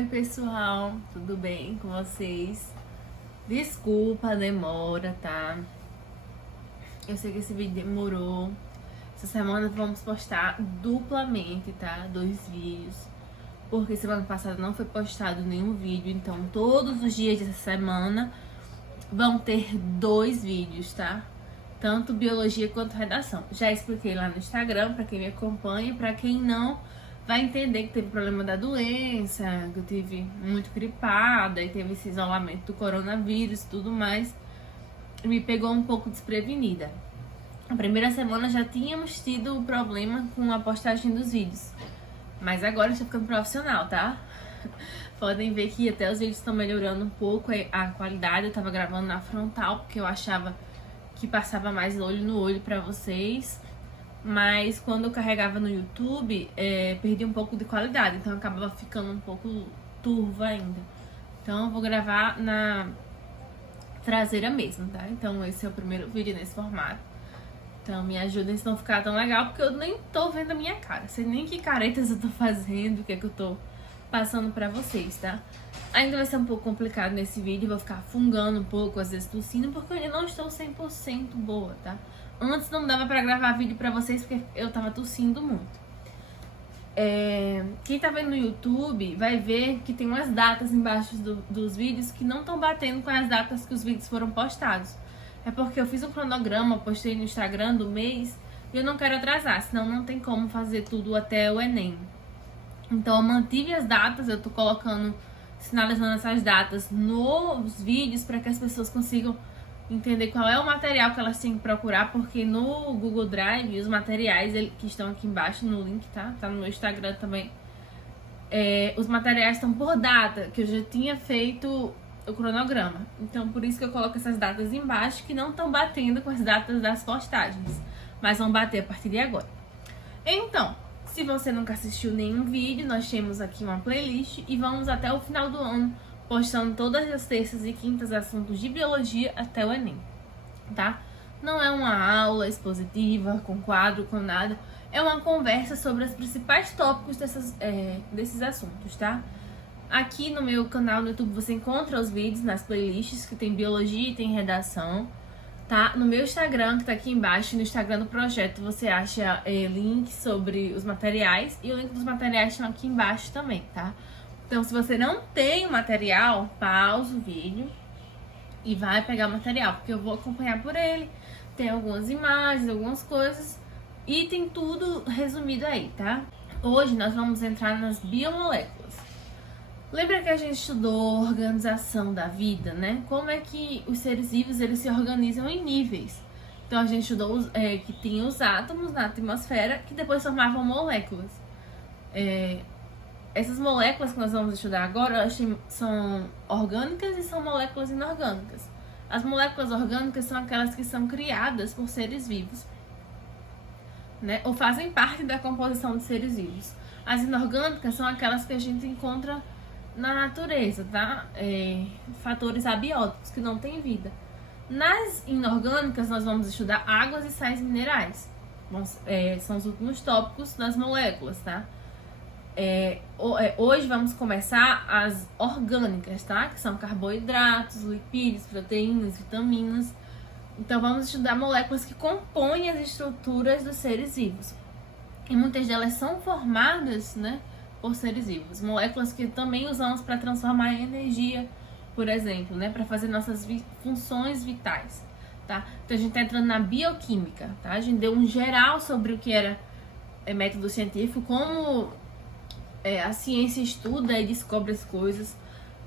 Oi pessoal, tudo bem com vocês? Desculpa a demora, tá? Eu sei que esse vídeo demorou. Essa semana vamos postar duplamente, tá? 2 vídeos. Porque semana passada não foi postado nenhum vídeo. Então todos os dias dessa semana vão ter 2 vídeos, tá? Tanto biologia quanto redação. Já expliquei lá no Instagram pra quem me acompanha. Pra quem não, vai entender que teve problema da doença, que eu tive muito gripada e teve esse isolamento do coronavírus e tudo mais. Me pegou um pouco desprevenida. A primeira semana já tínhamos tido o problema com a postagem dos vídeos. Mas agora está ficando profissional, tá? Podem ver que até os vídeos estão melhorando um pouco a qualidade. Eu tava gravando na frontal porque eu achava que passava mais olho no olho pra vocês. Mas quando eu carregava no YouTube, perdi um pouco de qualidade. Então acabava ficando um pouco turvo ainda. Então eu vou gravar na traseira mesmo, tá? Então esse é o primeiro vídeo nesse formato. Então me ajudem se não ficar tão legal, porque eu nem tô vendo a minha cara. Sei nem que caretas eu tô fazendo, o que é que eu tô passando pra vocês, tá? Ainda vai ser um pouco complicado nesse vídeo. Vou ficar fungando um pouco, às vezes tossindo, porque eu ainda não estou 100% boa, tá? Antes não dava pra gravar vídeo pra vocês porque eu tava tossindo muito. Quem tá vendo no YouTube vai ver que tem umas datas embaixo dos vídeos que não estão batendo com as datas que os vídeos foram postados. É porque eu fiz um cronograma, postei no Instagram do mês e eu não quero atrasar, senão não tem como fazer tudo até o Enem. Então eu mantive as datas, eu tô colocando, sinalizando essas datas nos vídeos para que as pessoas consigam entender qual é o material que elas têm que procurar, porque no Google Drive, os materiais que estão aqui embaixo no link, tá? Tá no meu Instagram também. Os materiais estão por data, que eu já tinha feito o cronograma. Então, por isso que eu coloco essas datas embaixo, que não estão batendo com as datas das postagens, mas vão bater a partir de agora. Então, se você nunca assistiu nenhum vídeo, nós temos aqui uma playlist e vamos até o final do ano postando todas as terças e quintas assuntos de biologia até o Enem, tá? Não é uma aula expositiva, com quadro, com nada. É uma conversa sobre os principais tópicos desses assuntos, tá? Aqui no meu canal no YouTube você encontra os vídeos nas playlists, que tem biologia e tem redação, tá? No meu Instagram, que tá aqui embaixo, no Instagram do projeto, você acha links sobre os materiais. E o link dos materiais estão aqui embaixo também, tá? Então, se você não tem o material, pausa o vídeo e vai pegar o material, porque eu vou acompanhar por ele. Tem algumas imagens, algumas coisas e tem tudo resumido aí, tá? Hoje nós vamos entrar nas biomoléculas. Lembra que a gente estudou a organização da vida, né? Como é que os seres vivos eles se organizam em níveis. Então, a gente estudou que tem os átomos na atmosfera que depois formavam moléculas. Essas moléculas que nós vamos estudar agora são orgânicas e são moléculas inorgânicas. As moléculas orgânicas são aquelas que são criadas por seres vivos, né? Ou fazem parte da composição de seres vivos. As inorgânicas são aquelas que a gente encontra na natureza, tá? Fatores abióticos que não têm vida. Nas inorgânicas nós vamos estudar águas e sais minerais. São os últimos tópicos das moléculas, tá? Hoje vamos começar as orgânicas, tá? Que são carboidratos, lipídios, proteínas, vitaminas. Então vamos estudar moléculas que compõem as estruturas dos seres vivos. E muitas delas são formadas, né, por seres vivos. Moléculas que também usamos para transformar em energia, por exemplo, né, para fazer nossas funções vitais, tá? Então a gente tá entrando na bioquímica, tá? A gente deu um geral sobre o que era método científico, como a ciência estuda e descobre as coisas.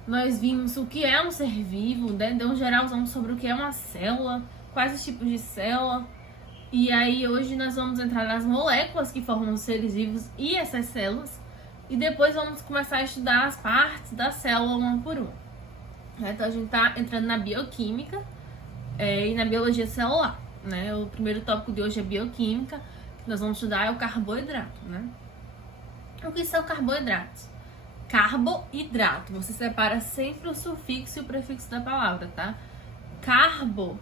Nós vimos o que é um ser vivo, né? Deu um geralzão sobre o que é uma célula, quais os tipos de célula. E aí hoje nós vamos entrar nas moléculas que formam os seres vivos e essas células. E depois vamos começar a estudar as partes da célula uma por uma. Então a gente tá entrando na bioquímica e na biologia celular, né? O primeiro tópico de hoje é bioquímica, que nós vamos estudar é o carboidrato, né? O que são carboidratos? Carboidrato, você separa sempre o sufixo e o prefixo da palavra, tá? Carboidrato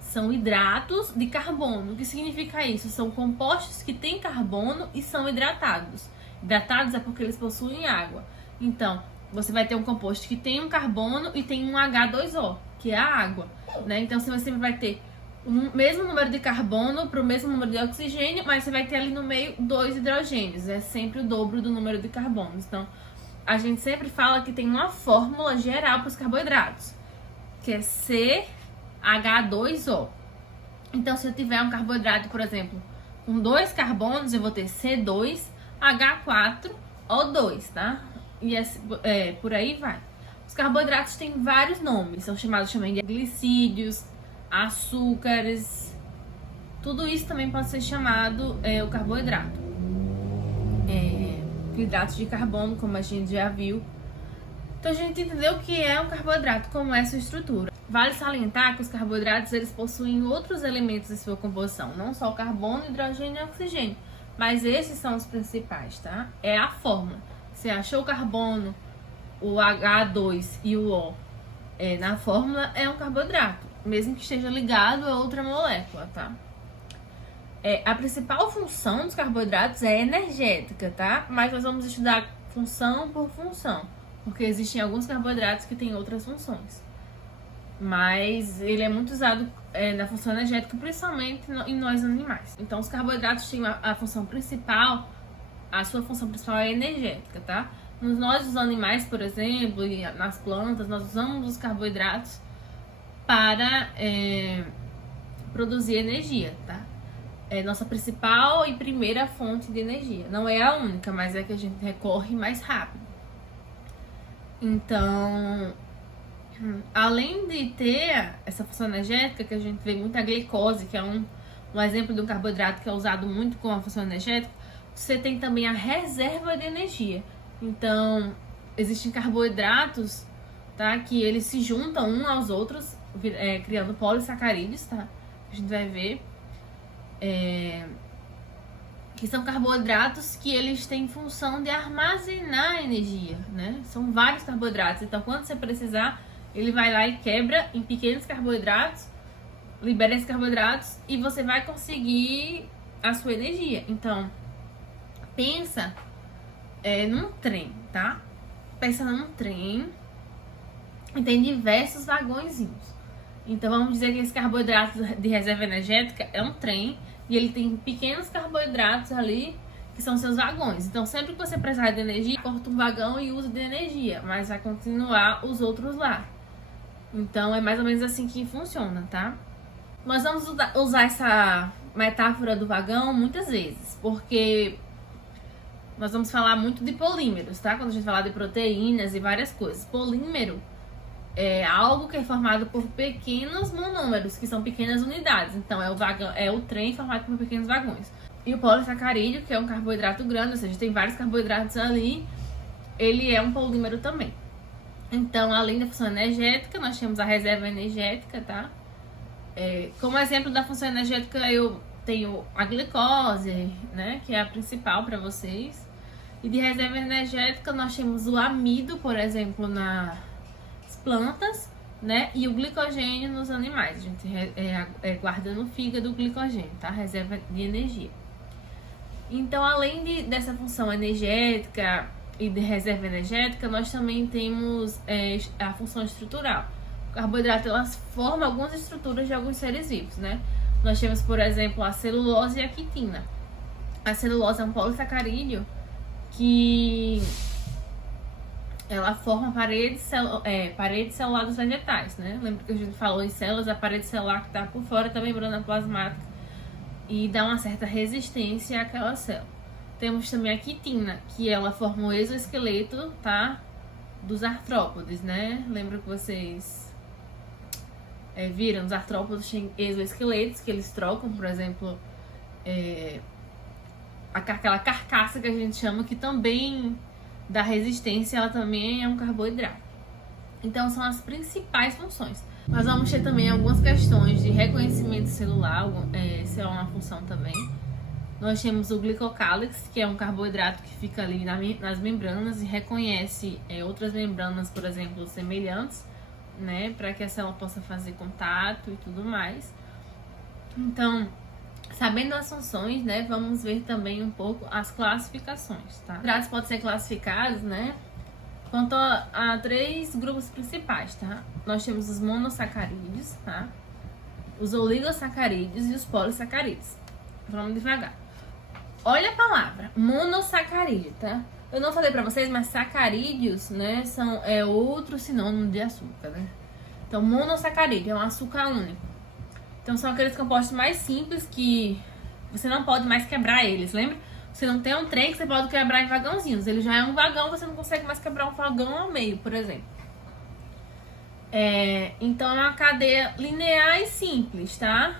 são hidratos de carbono. O que significa isso? São compostos que têm carbono e são hidratados. hidratados é porque eles possuem água. Então, você vai ter um composto que tem um carbono e tem um H2O, que é a água, né? Então, você sempre vai ter o mesmo número de carbono para o mesmo número de oxigênio, mas você vai ter ali no meio 2 hidrogênios. É sempre o dobro do número de carbonos. Então, a gente sempre fala que tem uma fórmula geral para os carboidratos, que é CH2O. Então, se eu tiver um carboidrato, por exemplo, com 2 carbonos, eu vou ter C2H4O2, tá? E por aí vai. Os carboidratos têm vários nomes, são chamados também de glicídios, açúcares. Tudo isso também pode ser chamado o carboidrato. Hidratos de carbono, como a gente já viu. Então a gente entendeu o que é um carboidrato, como é sua estrutura. Vale salientar que os carboidratos eles possuem outros elementos em sua composição, não só o carbono, hidrogênio e oxigênio, mas esses são os principais, tá? É a fórmula. Você achou o carbono, o H2 e o O na fórmula, é um carboidrato, mesmo que esteja ligado a outra molécula, tá? A principal função dos carboidratos é energética, tá? Mas nós vamos estudar função por função, porque existem alguns carboidratos que têm outras funções. Mas ele é muito usado na função energética, principalmente em nós animais. Então, os carboidratos têm a função principal, a sua função principal é energética, tá? Nós, os animais, por exemplo, e nas plantas, nós usamos os carboidratos para produzir energia, tá? É nossa principal e primeira fonte de energia. Não é a única, mas é que a gente recorre mais rápido. Então, além de ter essa função energética, que a gente vê muita glicose, que é um exemplo de um carboidrato que é usado muito com a função energética, você tem também a reserva de energia. Então, existem carboidratos, tá, que eles se juntam uns aos outros, criando polissacarídeos, tá? A gente vai ver. Que são carboidratos que eles têm função de armazenar energia, né? São vários carboidratos, então quando você precisar, ele vai lá e quebra em pequenos carboidratos, libera esses carboidratos e você vai conseguir a sua energia. Então, pensa num trem, tá? Pensa num trem e tem diversos vagõezinhos. Então, vamos dizer que esse carboidrato de reserva energética é um trem e ele tem pequenos carboidratos ali, que são seus vagões. Então, sempre que você precisar de energia, corta um vagão e usa de energia, mas vai continuar os outros lá. Então, é mais ou menos assim que funciona, tá? Nós vamos usar essa metáfora do vagão muitas vezes, porque nós vamos falar muito de polímeros, tá? Quando a gente falar de proteínas e várias coisas. Polímero é algo que é formado por pequenos monômeros, que são pequenas unidades. Então, é o trem formado por pequenos vagões. E o polissacarídeo, que é um carboidrato grande, ou seja, tem vários carboidratos ali, ele é um polímero também. Então, além da função energética, nós temos a reserva energética, tá? Como exemplo da função energética, eu tenho a glicose, né, que é a principal para vocês. E de reserva energética, nós temos o amido, por exemplo, nas plantas, né, e o glicogênio nos animais. A gente guarda no fígado o glicogênio, tá? Reserva de energia. Então, além dessa função energética e de reserva energética, nós também temos a função estrutural. O carboidrato, elas formam algumas estruturas de alguns seres vivos, né? Nós temos, por exemplo, a celulose e a quitina. A celulose é um polissacarídeo que ela forma parede celular dos vegetais, né? Lembra que a gente falou em células, a parede celular que está por fora da membrana plasmática e dá uma certa resistência àquela célula. Temos também a quitina, que ela forma o exoesqueleto, tá? Dos artrópodes, né? Lembra que vocês viram? Os artrópodes têm exoesqueletos que eles trocam, por exemplo, aquela carcaça que a gente chama, que também da resistência, ela também é um carboidrato. Então, são as principais funções. Nós vamos ter também algumas questões de reconhecimento celular, essa é uma função também. Nós temos o glicocálix, que é um carboidrato que fica ali nas membranas e reconhece outras membranas, por exemplo, semelhantes, né, para que a célula possa fazer contato e tudo mais. Então, Sabendo as funções, né, vamos ver também um pouco as classificações, tá? Os hidratos podem ser classificados, né, quanto a 3 grupos principais, tá? Nós temos os monossacarídeos, tá? Os oligosacarídeos e os polissacarídeos. Vamos devagar. Olha a palavra, monossacarídeo, tá? Eu não falei pra vocês, mas sacarídeos, né, é outro sinônimo de açúcar, né? Então, monossacarídeo é um açúcar único. Então, são aqueles compostos mais simples que você não pode mais quebrar eles, lembra? Você não tem um trem que você pode quebrar em vagãozinhos. Ele já é um vagão, você não consegue mais quebrar um vagão ao meio, por exemplo. Então, é uma cadeia linear e simples, tá?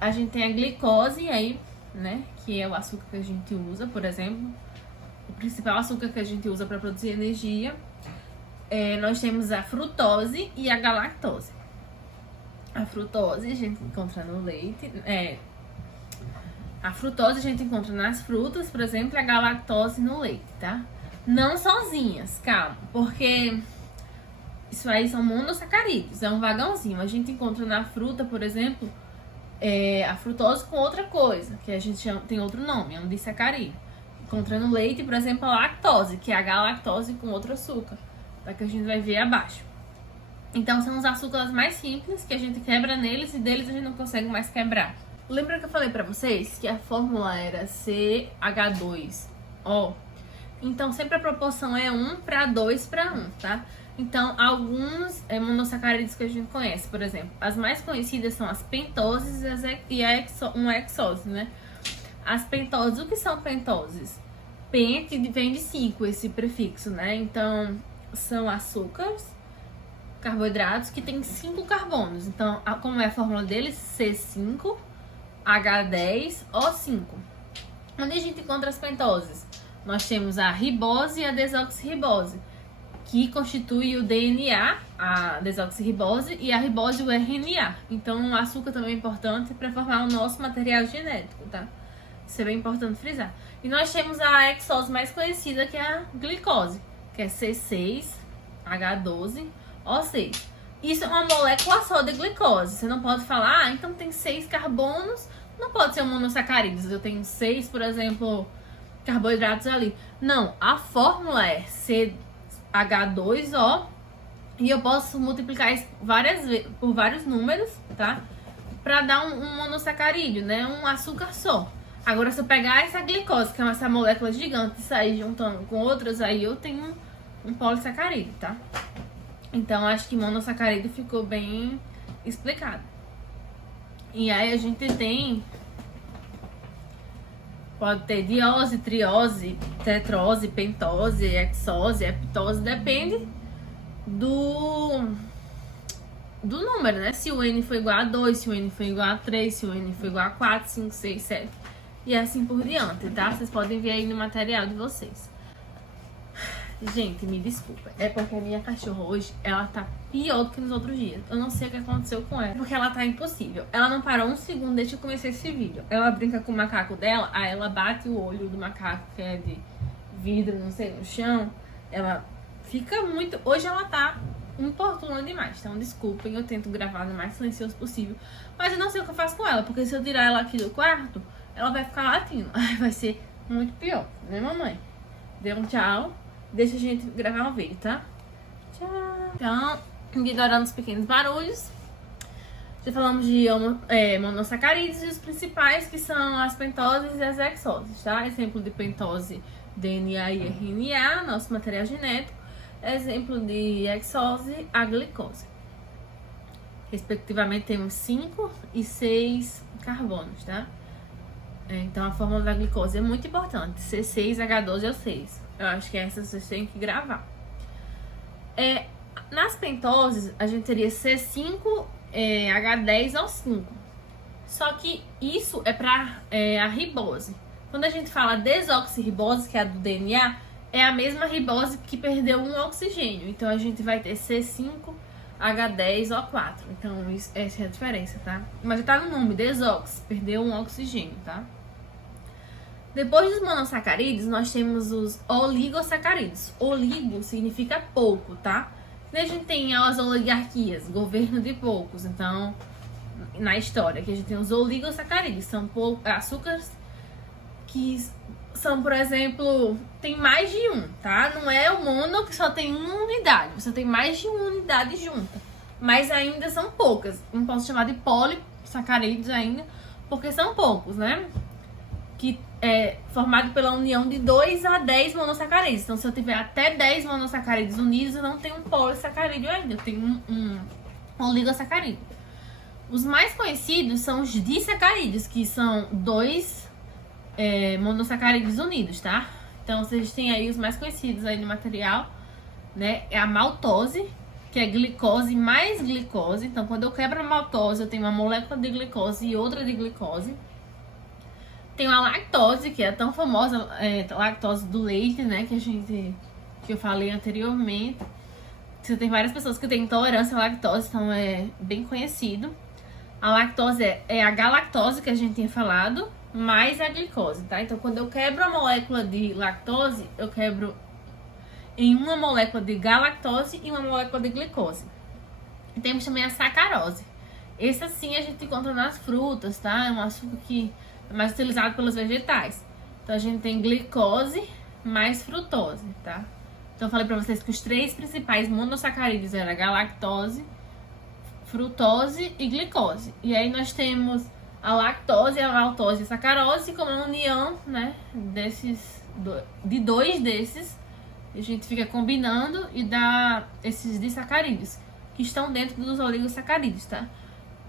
A gente tem a glicose aí, né? Que é o açúcar que a gente usa, por exemplo. O principal açúcar que a gente usa para produzir energia. Nós temos a frutose e a galactose. A frutose a gente encontra no leite. A frutose a gente encontra nas frutas, por exemplo, e a galactose no leite, tá? Não sozinhas, calma, porque isso aí são monossacarídeos, é um vagãozinho. A gente encontra na fruta, por exemplo, a frutose com outra coisa, que a gente chama, tem outro nome, é um disacarídeo. Encontra no leite, por exemplo, a lactose, que é a galactose com outro açúcar, tá? Que a gente vai ver abaixo. Então, são os açúcares mais simples que a gente quebra neles e deles a gente não consegue mais quebrar. Lembra que eu falei pra vocês que a fórmula era CH2O? Então, sempre a proporção é 1 para 2 para 1, tá? Então, alguns monossacarídeos que a gente conhece, por exemplo, as mais conhecidas são as pentoses e uma hexose, né? As pentoses, o que são pentoses? Pente vem de 5, esse prefixo, né? Então, são açúcares, carboidratos que tem 5 carbonos. Então, como é a fórmula deles? C5H10O5. Onde a gente encontra as pentoses? Nós temos a ribose e a desoxirribose, que constitui o DNA, a desoxirribose, e a ribose o RNA. Então, o açúcar também é importante para formar o nosso material genético, tá? Isso é bem importante frisar. E nós temos a hexose mais conhecida, que é a glicose, que é C6H12O6. Isso é uma molécula só de glicose. Você não pode falar, então tem 6 carbonos, não pode ser um monossacarídeos. Eu tenho 6, por exemplo, carboidratos ali. Não, a fórmula é CH2O e eu posso multiplicar isso por vários números, tá? Pra dar um monossacarídeo, né? Um açúcar só. Agora, se eu pegar essa glicose, que é essa molécula gigante, e sair juntando com outras, aí eu tenho um polissacarídeo, tá? Então, acho que monossacarídeo ficou bem explicado. E aí a gente tem... Pode ter diose, triose, tetrose, pentose, hexose, heptose. Depende do número, né? Se o N for igual a 2, se o N for igual a 3, se o N for igual a 4, 5, 6, 7. E assim por diante, tá? Vocês podem ver aí no material de vocês. Gente, me desculpa. É porque a minha cachorra hoje, ela tá pior do que nos outros dias. Eu não sei o que aconteceu com ela. Porque ela tá impossível. Ela não parou um segundo desde que eu comecei esse vídeo. Ela brinca com o macaco dela, aí ela bate o olho do macaco, que é de vidro, não sei, no chão. Ela fica muito... Hoje ela tá importuna demais. Então, desculpem, eu tento gravar no mais silencioso possível. Mas eu não sei o que eu faço com ela. Porque se eu tirar ela aqui do quarto, ela vai ficar latindo. Aí vai ser muito pior, né, mamãe? Dê um tchau. Deixa a gente gravar um vídeo, tá? Tchau! Então, ignorando os pequenos barulhos, já falamos de monossacarídeos e os principais, que são as pentoses e as hexoses, tá? Exemplo de pentose, DNA e RNA, nosso material genético. Exemplo de hexose, a glicose. Respectivamente, temos 5 e 6 carbonos, tá? Então, a fórmula da glicose é muito importante. C6H12O6. Eu acho que essa vocês têm que gravar. Nas pentoses, a gente teria C5H10O5. Só que isso é para a ribose. Quando a gente fala desoxirribose, que é a do DNA, é a mesma ribose que perdeu um oxigênio. Então, a gente vai ter C5H10O4. Então, essa é a diferença, tá? Mas já tá no nome, desox, perdeu um oxigênio, tá? Depois dos monossacarídeos, nós temos os oligosacarídeos. Oligo significa pouco, tá? E a gente tem as oligarquias, governo de poucos. Então, na história, que a gente tem os oligosacarídeos, são açúcares que são, por exemplo, tem mais de um, tá? Não é o mono que só tem uma unidade, você tem mais de uma unidade junta, mas ainda são poucas. Não posso chamar de polissacarídeos ainda, porque são poucos, né? Que é formado pela união de 2 a 10 monossacarídeos. Então, se eu tiver até 10 monossacarídeos unidos, eu não tenho um polissacarídeo ainda, eu tenho um oligosacarídeo. Os mais conhecidos são os disacarídeos, que são 2 monossacarídeos unidos, tá? Então, vocês têm aí os mais conhecidos aí no material, né? É a maltose, que é glicose mais glicose. Então, quando eu quebro a maltose, eu tenho uma molécula de glicose e outra de glicose. Tem a lactose, que é a tão famosa lactose do leite, né? Que eu falei anteriormente. Você tem várias pessoas que têm intolerância à lactose, então é bem conhecido. A lactose é a galactose que a gente tinha falado, mais a glicose, tá? Então, quando eu quebro a molécula de lactose, eu quebro em uma molécula de galactose e uma molécula de glicose. E temos também a sacarose. Esse, assim, a gente encontra nas frutas, tá? É um açúcar que é mais utilizado pelos vegetais. Então, a gente tem glicose mais frutose, tá? Então, eu falei pra vocês que os 3 principais monossacarídeos eram a galactose, frutose e glicose. E aí, nós temos a lactose, a maltose e a sacarose como a união, né, de 2 desses. A gente fica combinando e dá esses disacarídeos, que estão dentro dos oligosacarídeos, tá?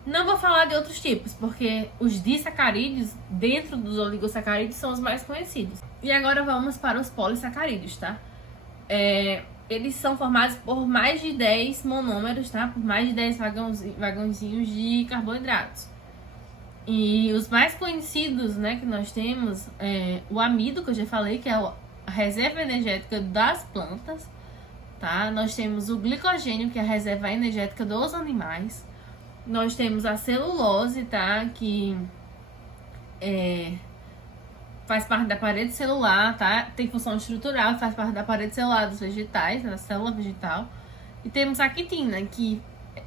Não vou falar de outros tipos, porque os disacarídeos dentro dos oligosacarídeos são os mais conhecidos. E agora vamos para os polissacarídeos, tá? Eles são formados por mais de 10 monômeros, tá? Por mais de 10 vagãozinhos de carboidratos. E os mais conhecidos, né, que nós temos é o amido, que eu já falei, que é a reserva energética das plantas, tá? Nós temos o glicogênio, que é a reserva energética dos animais. Nós temos a celulose, tá? Que faz parte da parede celular, tá? Tem função estrutural, faz parte da parede celular dos vegetais, da célula vegetal. E temos a quitina, que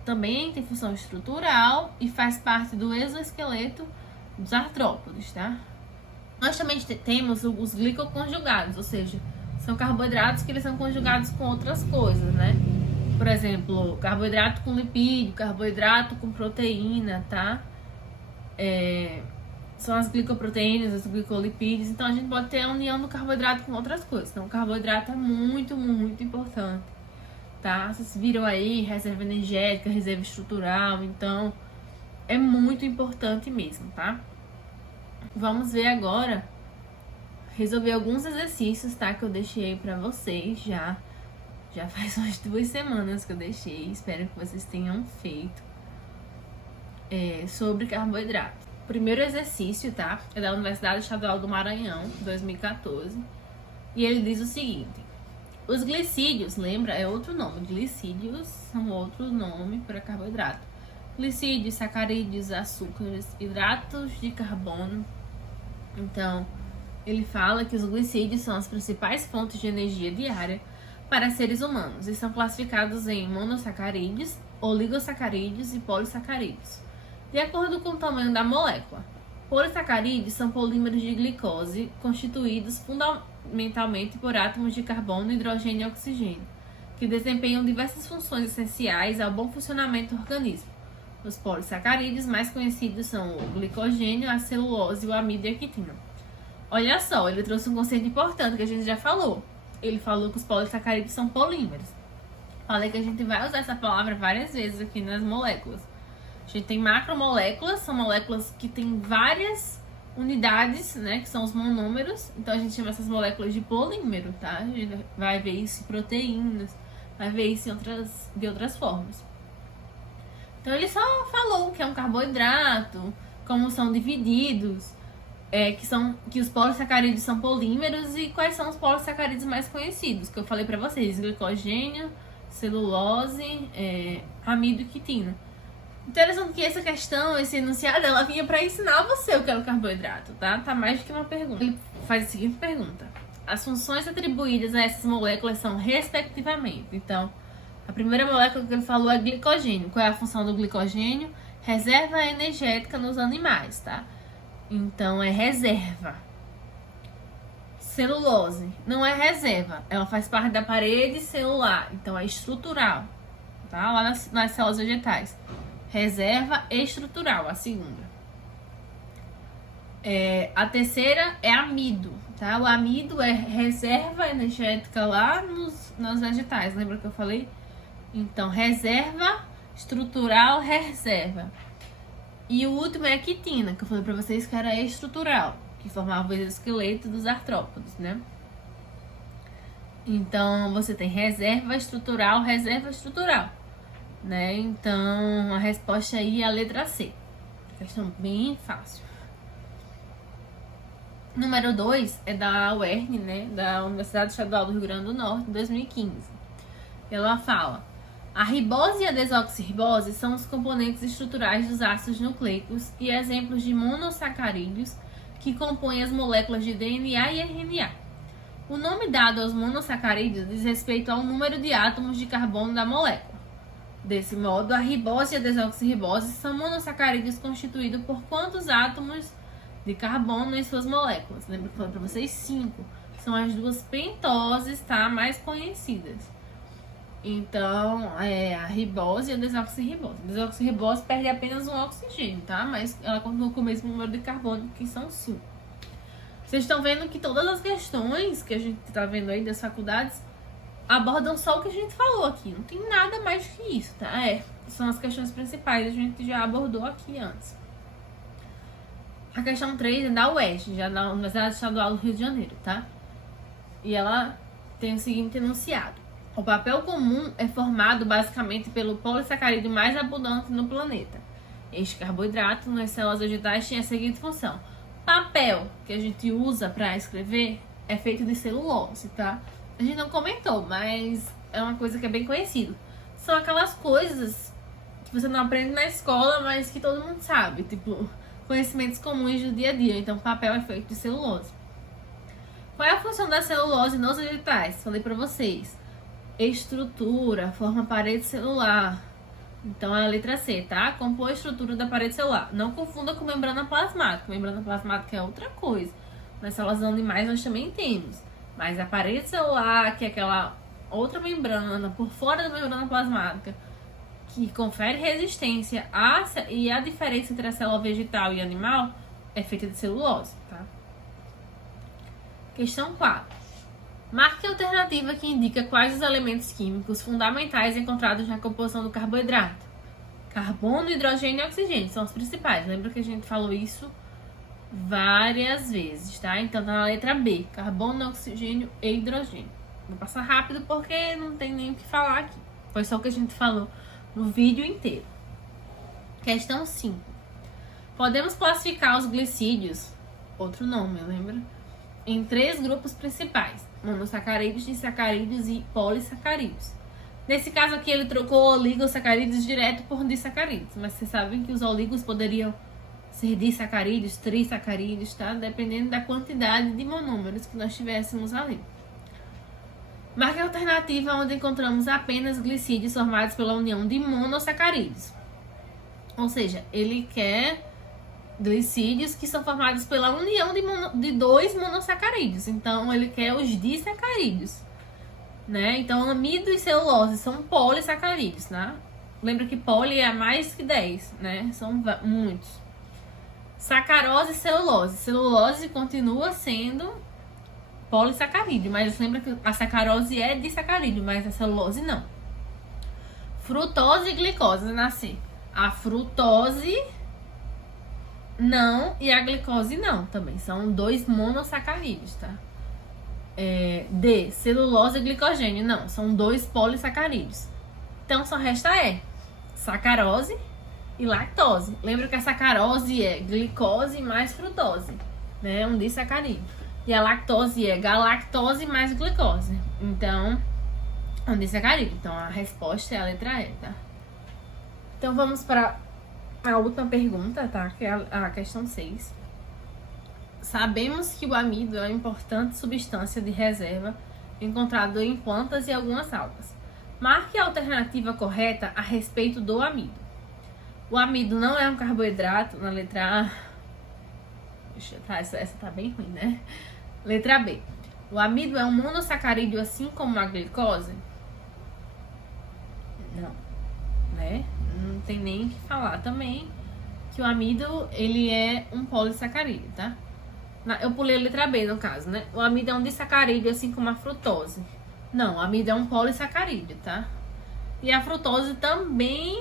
também tem função estrutural e faz parte do exoesqueleto dos artrópodes, tá? Nós também temos os glicoconjugados, ou seja, são carboidratos que eles são conjugados com outras coisas, né? Por exemplo, carboidrato com lipídio, carboidrato com proteína, tá? São as glicoproteínas, os glicolipídios. Então, a gente pode ter a união do carboidrato com outras coisas. Então, o carboidrato é muito, muito importante, tá? Vocês viram aí, reserva energética, reserva estrutural. Então, é muito importante mesmo, tá? Vamos ver agora, resolver alguns exercícios, tá? Que eu deixei pra vocês já. Já faz umas 2 semanas que eu deixei. Espero que vocês tenham feito. Sobre carboidrato. O primeiro exercício, tá? É da Universidade Estadual do Maranhão, 2014. E ele diz o seguinte: os glicídios, lembra? É outro nome. Glicídios são outro nome para carboidrato. Glicídios, sacarídeos, açúcares, hidratos de carbono. Então, ele fala que os glicídios são as principais fontes de energia diária para seres humanos e são classificados em monossacarídeos, oligosacarídeos e polissacarídeos, de acordo com o tamanho da molécula. Polissacarídeos são polímeros de glicose constituídos fundamentalmente por átomos de carbono, hidrogênio e oxigênio, que desempenham diversas funções essenciais ao bom funcionamento do organismo. Os polissacarídeos mais conhecidos são o glicogênio, a celulose, o amido e a quitina. Olha só, ele trouxe um conceito importante que a gente já falou. Ele falou que os polissacarídeos são polímeros. Falei que a gente vai usar essa palavra várias vezes aqui nas moléculas. A gente tem macromoléculas, são moléculas que têm várias unidades, né, que são os monômeros. Então a gente chama essas moléculas de polímero, tá? A gente vai ver isso em proteínas, vai ver isso de outras formas. Então ele só falou que é um carboidrato, como são divididos, que os polissacarídeos são polímeros e quais são os polissacarídeos mais conhecidos, que eu falei pra vocês: glicogênio, celulose, amido e quitina. Interessante que essa questão, esse enunciado, ela vinha pra ensinar você o que é o carboidrato, tá? Tá mais do que uma pergunta. Ele faz a seguinte pergunta: as funções atribuídas a essas moléculas são respectivamente. Então, a primeira molécula que ele falou é glicogênio. Qual é a função do glicogênio? Reserva energética nos animais, tá? Então, é reserva. Celulose não é reserva, ela faz parte da parede celular, então é estrutural, tá? Lá nas células vegetais. Reserva estrutural, a segunda. A terceira é amido, tá? O amido é reserva energética lá nos vegetais, lembra que eu falei? Então, reserva estrutural, reserva. E o último é a quitina, que eu falei pra vocês que era estrutural, que formava o exoesqueleto dos artrópodes, né? Então, você tem reserva estrutural, né? Então, a resposta aí é a letra C. Questão bem fácil. Número 2 é da UERN, né? Da Universidade Estadual do Rio Grande do Norte, em 2015. Ela fala: a ribose e a desoxirribose são os componentes estruturais dos ácidos nucleicos e exemplos de monossacarídeos que compõem as moléculas de DNA e RNA. O nome dado aos monossacarídeos diz respeito ao número de átomos de carbono da molécula. Desse modo, a ribose e a desoxirribose são monossacarídeos constituídos por quantos átomos de carbono em suas moléculas? Lembra que eu falei para vocês? 5. São as duas pentoses, tá? Mais conhecidas. Então, a ribose e a desoxirribose. A desoxirribose perde apenas um oxigênio, tá? Mas ela continua com o mesmo número de carbono, que são 5. Vocês estão vendo que todas as questões que a gente tá vendo aí das faculdades abordam só o que a gente falou aqui. Não tem nada mais que isso, tá? São as questões principais, a gente já abordou aqui antes. A questão 3 é da UERJ, já da Universidade Estadual do Rio de Janeiro, tá? E ela tem o seguinte enunciado: o papel comum é formado basicamente pelo polissacarídeo mais abundante no planeta. Este carboidrato nas células vegetais tem a seguinte função: papel que a gente usa para escrever é feito de celulose, tá? A gente não comentou, mas é uma coisa que é bem conhecida. São aquelas coisas que você não aprende na escola, mas que todo mundo sabe, tipo conhecimentos comuns do dia a dia. Então, papel é feito de celulose. Qual é a função da celulose nos vegetais? Falei pra vocês. Estrutura, forma parede celular. Então, é a letra C, tá? Compõe a estrutura da parede celular. Não confunda com membrana plasmática. Membrana plasmática é outra coisa. Nas células animais nós também temos. Mas a parede celular, que é aquela outra membrana por fora da membrana plasmática, que confere resistência e a diferença entre a célula vegetal e animal é feita de celulose, tá? Questão 4. Marque a alternativa que indica quais os elementos químicos fundamentais encontrados na composição do carboidrato. Carbono, hidrogênio e oxigênio são os principais. Lembra que a gente falou isso várias vezes, tá? Então tá na letra B: carbono, oxigênio e hidrogênio. Vou passar rápido porque não tem nem o que falar aqui. Foi só o que a gente falou no vídeo inteiro. Questão 5. Podemos classificar os glicídios, outro nome, lembra? Em 3 grupos principais: monossacarídeos, disacarídeos e polissacarídeos. Nesse caso aqui ele trocou oligosacarídeos direto por disacarídeos, mas vocês sabem que os oligos poderiam ser disacarídeos, trissacarídeos, tá? Dependendo da quantidade de monômeros que nós tivéssemos ali. Marque a alternativa onde encontramos apenas glicídios formados pela união de monossacarídeos. Ou seja, ele quer glicídios que são formados pela união de 2 monossacarídeos. Então, ele quer os disacarídeos, né? Então, amido e celulose são polissacarídeos, né? Lembra que poli é mais que 10, né? São muitos. Sacarose e celulose. Celulose continua sendo polissacarídeo, mas lembra que a sacarose é disacarídeo, mas a celulose não. Frutose e glicose, nascer. A frutose não e a glicose não, também são 2 monossacarídeos, tá? D, celulose e glicogênio, não, são 2 polissacarídeos. Então só resta sacarose e lactose. Lembra que a sacarose é glicose mais frutose, né? Um disacarídeo. E a lactose é galactose mais glicose. Então, um disacarídeo. Então, a resposta é a letra E, tá? Então, vamos para a última pergunta, tá? Que é a questão 6. Sabemos que o amido é uma importante substância de reserva encontrado em plantas e algumas algas. Marque a alternativa correta a respeito do amido. O amido não é um carboidrato, na letra A. Essa tá bem ruim, né? Letra B. O amido é um monossacarídeo assim como a glicose? Não, né? Não tem nem o que falar também que o amido, ele é um polissacarídeo, tá? Eu pulei a letra B, no caso, né? O amido é um disacarídeo assim como a frutose. Não, o amido é um polissacarídeo, tá? E a frutose também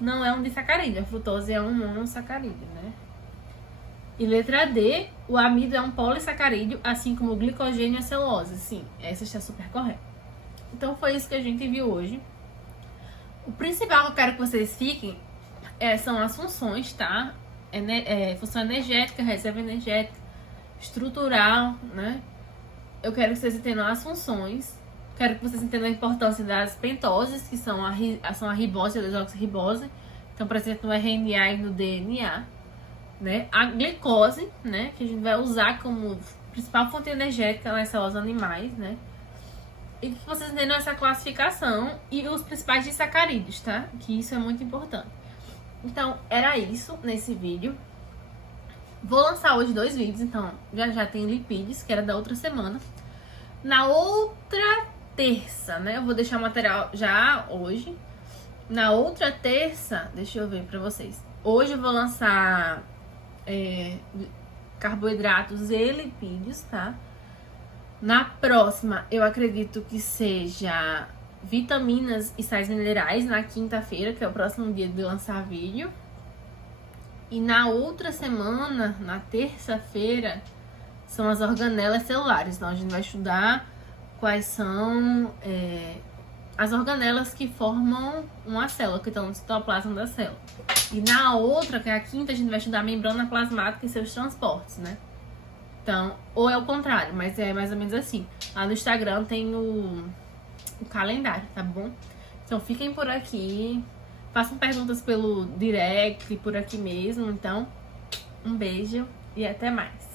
não é um disacarídeo. A frutose é um monossacarídeo, né? E letra D, o amido é um polissacarídeo, assim como o glicogênio e a celulose. Sim, essa está super correta. Então foi isso que a gente viu hoje. O principal que eu quero que vocês fiquem são as funções, tá? Função energética, reserva energética, estrutural, né? Eu quero que vocês entendam as funções. Quero que vocês entendam a importância das pentoses, que são a ribose e a desoxirribose. Então, por exemplo, no RNA e no DNA. Né? A glicose, né? Que a gente vai usar como principal fonte energética nas células animais, né? E que vocês entendam essa classificação e os principais disacarídeos, tá? Que isso é muito importante. Então, era isso nesse vídeo. Vou lançar hoje 2 vídeos, então já tem lipídios, que era da outra semana. Na outra terça, né? Eu vou deixar o material já hoje. Na outra terça, deixa eu ver pra vocês. Hoje eu vou lançar carboidratos e lipídios, tá? Na próxima, eu acredito que seja vitaminas e sais minerais, na quinta-feira, que é o próximo dia de lançar vídeo. E na outra semana, na terça-feira, são as organelas celulares. Então, a gente vai estudar quais são as organelas que formam uma célula, que estão no citoplasma da célula. E na outra, que é a quinta, a gente vai estudar a membrana plasmática e seus transportes, né? Então, ou é o contrário, mas é mais ou menos assim. Lá no Instagram tem o calendário, tá bom? Então, fiquem por aqui. Façam perguntas pelo direct, por aqui mesmo. Então, um beijo e até mais.